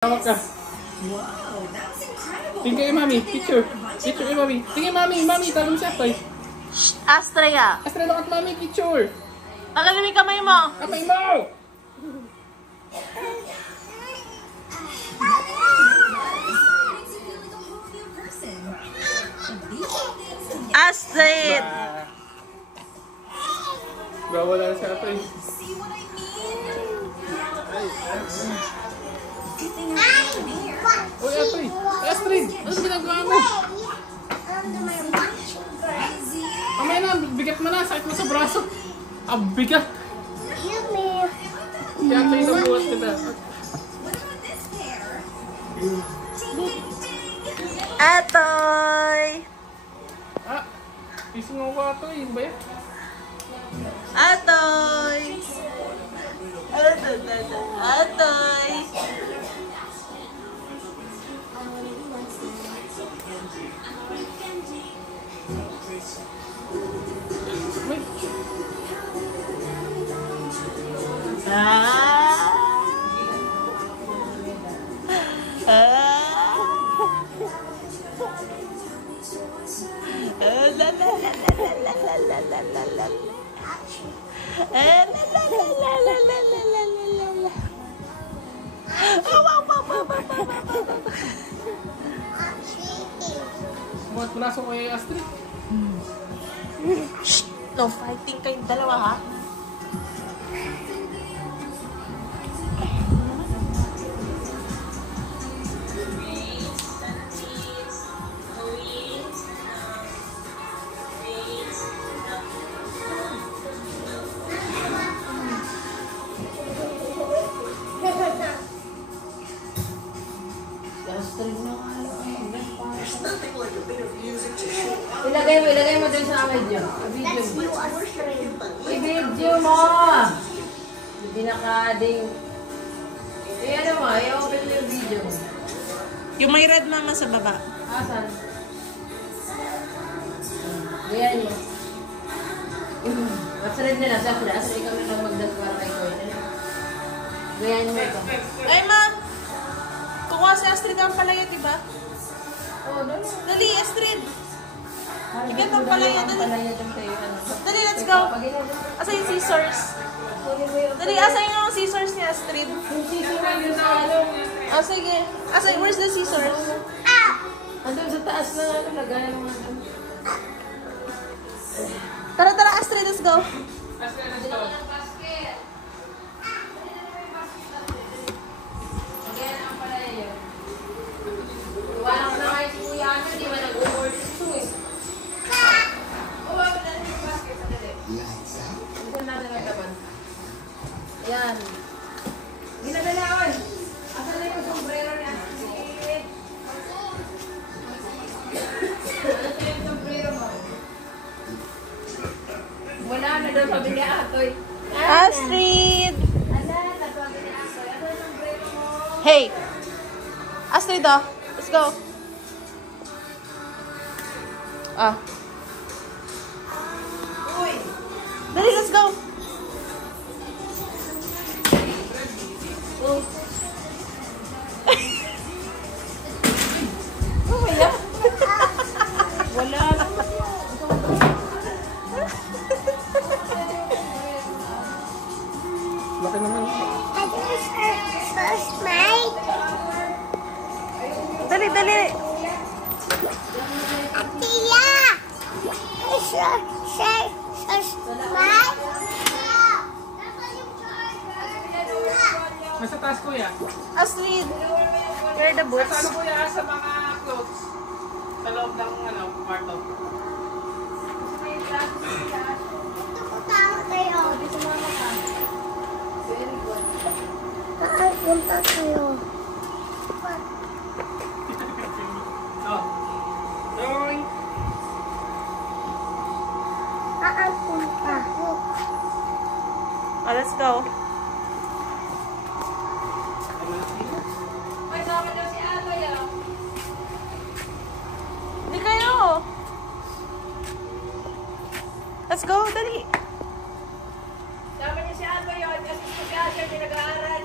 Tawag ka. Wow, that's incredible. Tingin kay Mami. Picture. Picture kay Mami. Tingin Mami. Mami, talong siya. Toy. Astrea. Astray lang at Mami. Picture. Tagalin mo yung kamay mo. Kamay mo! Astrid. Bawala na siya. Toy. See what I mean? Uy, Astray. Astrid. Ano ginagawa mo? Kamay na. Bigat mo na. Sakit mo sa braso. Ang bigat. Si Astray na buhat kita. Atoy. Ah. Ising ako ka, Toy. Ano ba yan? Atoy. Atoy. Uy. Buhat pulasok ko kay Astrid. No fighting kayong dalawa, ha? Ilagay mo din sa video. I-video mo! Hindi nakading. Ano mo, i-open mo yung video. Yung may red mama sa baba. Asan? Ganyan mo. Masarap nila, siyempre. Asali kami lang magdal para kay Koy. Ganyan mo ito. Ay, ma! Kukuha si Astrid ang palaya, diba? Oo, doon. Dali, Astrid! Igan ang palaya, dali. Palaya dyan kayo. Dali, let's go! Asa yung scissors? Dali, asa yung scissors ni Astrid? Yung sisiman yun sa ano. Ah, sige. Asa, where's the scissors? Andun sa taas na ano, lagayan mo nga. Tara, tara, Astrid, let's go! Again, ang palaya yun. Iwanan ko na kayo si Kuya Ano, di ba nag-over ito eh. Uwag na yung basket sa dali. Ito natin ang taban. Ayan. Ginadalawan. Asan na yung sombrero niya? Ano sa yung sombrero mo? Wala na daw sabi ni Atoy. Astrid! Ala, sabi ni Atoy. Ano yung sombrero mo? Hey! Astrid, oh. Let's go. Ah. Uy! Dali, let's go. Uy! Umaya. Wala na. Laki naman. Dali, dali. Nasa taas ko yan. Astrid, where are the boots? Nasa ano ko yan sa mga clothes. Sa loob ng kwarto. Oh. Toy. Oh, let's go. May sama daw si Atoy ah. Hindi kayo. Let's go, dali. Sama niya si Atoy yun kasi si Asher din nag-aaral.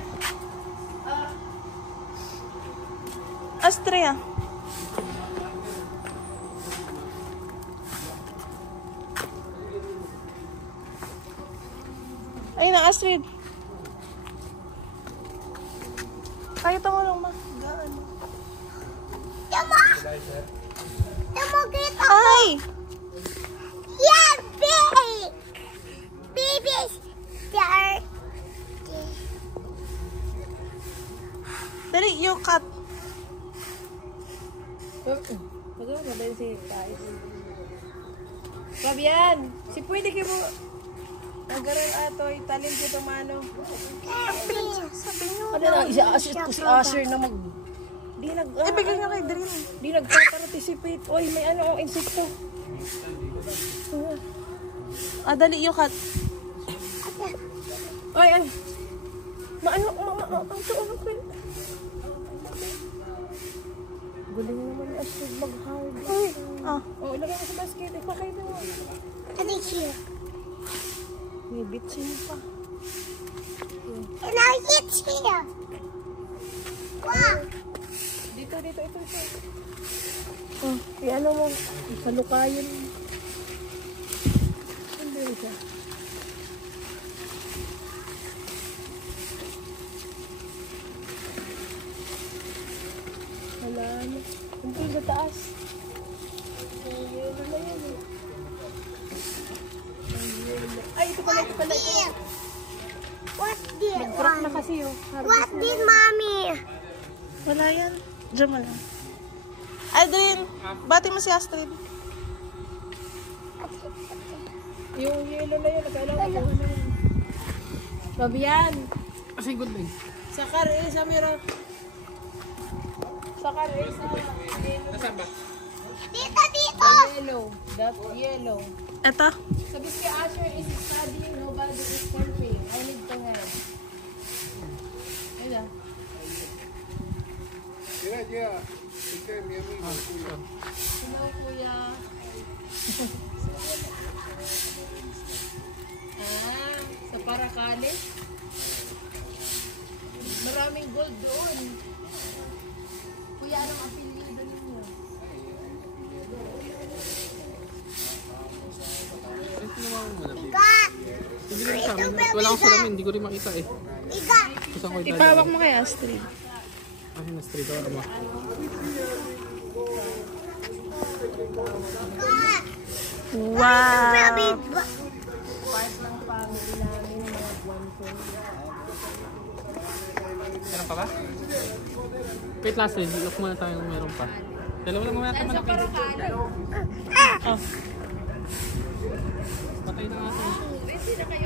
Astrea. Ayun na, Astrid. Kaya ito mo lang, ma. Gaan. Tama kita. Ay! Yeah, big. Baby shark. Dali, you cut. Magawa na din si Pais. Fabian, si pwede kayo mo. Nagaroon ato, italin ko itong mano. Sabi niyo. Ano na, isa-assist ko si Asher na mag... Di nag... Ibigay niyo kay Dream. Di nagpa-participate. Oy, may ano, insekto. Ah, dali, you cut. Ay, ay. Maano, ang tuon ko. Galing naman ni Asher mag-hard. Ay, ah. Oh, ilagay mo sa basket. Ipakay mo. Ano siya? May bitsin pa. And I hit here. Wow. Dito, ito. Oh, ano mo, palukayin. Hindi siya. Wala na. Hindi sa taas. Ay, ito pala. What did Nag-crack na kasi oh. What did mommy? Wala yan. Diyan mo lang. Adrian, bati mo si Astrid. Yung yellow na yun, kailangan ko na yun. Fabian, Kasi good din. sakar sa miro. Sakar sa Nasaan ba? Dito. yellow. That yellow. Eto. Sabi si Asher is studying, nobody is helping. I need to help. Ayun. Hello, kuya. Sa Paracale. Maraming gold doon. Kuya, anong apelyido ninyo? Iga. Hindi rin sa amin. Wala akong salamin. Hindi ko rin makita eh. Iga. Gusto ko Ipawak mo kay Astrid. Ay, na-street ako mo. Wow. Baby. Part ng family namin, mga buwan ko. Meron pa ba? Wait, last rin. Look muna tayo kung meron pa. Dalawa lang muna tayo malaki. Oh. Patay na nga ito.